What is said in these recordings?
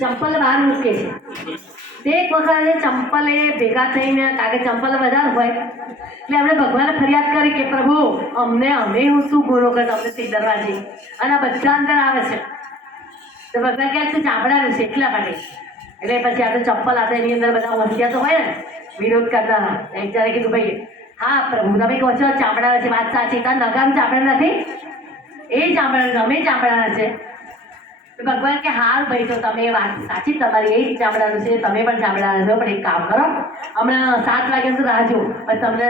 ચંપલ બહાર મૂકે છે. તે એક વખત ચંપલ એ ભેગા થઈને, કારણ કે ચંપલ વધારે હોય એટલે એમણે ભગવાનને ફરિયાદ કરી કે પ્રભુ અમે શું ગુનો કરે અમને સીધરવા જઈએ અને આ બધા અંદર આવે છે. તો ભગવાન ક્યાંક તું ચામડાનું છે એટલા માટે. એટલે પછી આપણે ચપ્પલ આપે એની અંદર બધા હોશિયાર તો હોય ને વિરોધ કરતા. ત્યારે કીધું ભાઈ હા પ્રભુ તમે કહો છો ચામડા છે, વાત સાચી. તાર નગારું ચામડા નથી, એ ચામડા અમે ચામડાના છે. તો ભગવાન કે હાલ ભાઈ તો તમે વાત સાચી તમારી, એ જ ચામડાનું છે, તમે પણ ચામડાના છો. પણ એક કામ કરો, હમણાં 7 વાગ્યા તો રાહ જુઓ, પછી તમને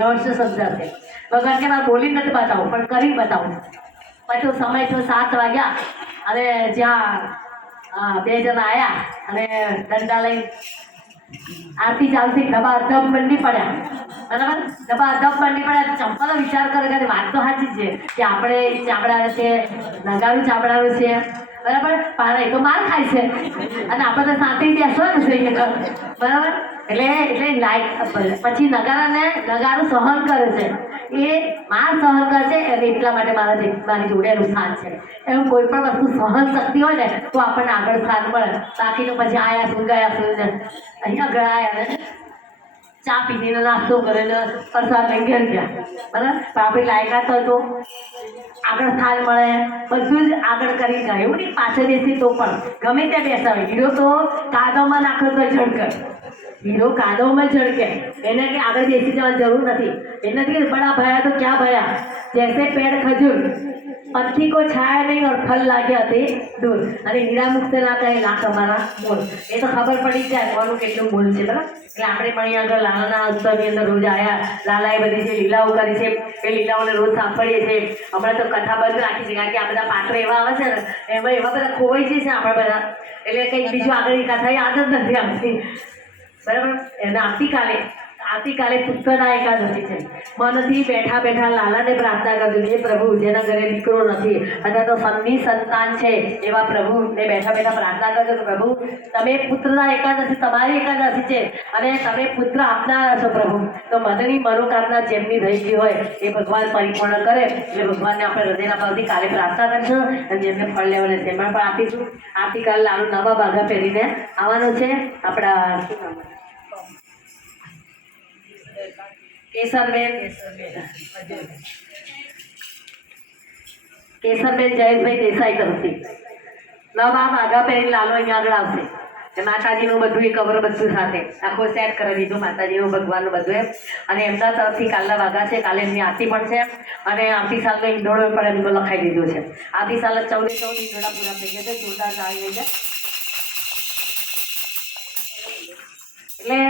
રહસ્ય સમજાશે. ભગવાન કે મારે બોલી નથી બતાવું પણ કરી બતાવું. પછી સમય તો 7 વાગ્યા અને જ્યાં 2 જણા આવ્યા અને દંડા લઈ આરતી ચાલતી ધબાધબ મંડી પડ્યા. બરાબર, ધબાધબ મંડી પડ્યા. ચંપલ વિચાર કરે કે વાત તો સાચી છે કે આપણે ચામડા છે, નગારું ચામડાનું છે, બરાબર, પણ એ તો માર ખાય છે અને આપણે તો શાંતિ બેસવાનું જોઈએ. બરાબર, એટલે લાઈટ પછી નગારું સહન કરે છે, એ માર સહન કરે છે અને એટલા માટે મારી જોડે એનું સ્થાન છે. એવું કોઈ પણ વસ્તુ સહન શક્તિ હોય ને તો આપણને આગળ સ્થાન મળે. બાકી તો પછી આયા શું ગયા શું અહીંયા ગળાયા ને ચા પીધીને નાસ્તો કરીને પ્રસાદ લઈ ઘેર ગયા. બરાબર, પણ આપણી લાયકાત હોય તો આગળ સ્થાન મળે, બધું જ આગળ કરી જાય. એવું નહીં પાછળ બેસી તો પણ ગમે ત્યાં બેસાવે. હીરો તો કાદવમાં નાખો તો ઝડકે, હીરો કાદવમાં ઝડકે, એને કે આગળ બેસી જવાની જરૂર નથી. એ નથી કે બડા ભયા તો ક્યાં ભયા, જૈસે પેડ ખજૂર પંથી કો છાયા નહીં और फल लागे अति दूर. અને હીરા મુક્ત ના કહે લાખ અમારા બોલ. એ તો ખબર પડી જાય કોનું કેટલું બોલ છે. બરાબર, એટલે આપણે પણ અહીંયા આગળ લાલાના ઉત્સવની અંદર રોજ આવ્યા. લાલાએ બધી જે લીલાઓ કરી છે એ લીલાઓને રોજ સાંભળીએ છીએ. હમણાં તો કથા બંધ રાખી છે કારણ કે આ બધા પાત્રો એવા આવે છે ને એમાં એવા બધા ખોવાઈ જાય છે આપણે બધા, એટલે કંઈક બીજું આગળની કથા યાદ જ નથી આવતી. બરાબર, એને આવતીકાલે પુત્રના એકાદશી છે. મનથી બેઠા બેઠા લાલાને પ્રાર્થના કરજો, હે પ્રભુ જેના ઘરે દીકરો નથી અથવા તો સંતાન છે એવા પ્રભુને બેઠા બેઠા પ્રાર્થના કરજો કે પ્રભુ તમે પુત્રના એકાદશી, તમારી એકાદશી છે અને તમે પુત્ર આપનારા છો પ્રભુ. તો મનની મનોકામના જેમની રહી ગઈ હોય એ ભગવાન પરિપૂર્ણ કરે. એટલે ભગવાનને આપણે હૃદયના ભાવથી કાલે પ્રાર્થના કરીશું અને જેમને ફળ લેવાને તેમાં પણ આપીશું. આવતીકાલે લાલુ નવા બાઘા પહેરીને આવવાનો છે. આપણા કેસરબેન જયેશભાઈ દેસાઈ તરફથી નવા બાઘા પહેરી લાલો અહીંયા આગળ આવશે. માતાજીનું બધું એ કવર બધું સાથે આખો સેટ કરી દીધું, માતાજીનું ભગવાનનું બધું એમ. અને એમના તરફથી કાલના વાઘા છે, કાલે એમની આરતી પણ છે અને આવતી સાલ તો ઈંડોળો પણ એમનો લખાઈ દીધો છે. આવતી સાલ 14 ઈંડોળા પૂરા થઈ ગયા છે. જોરદાર તાળી લઈ જાય એટલે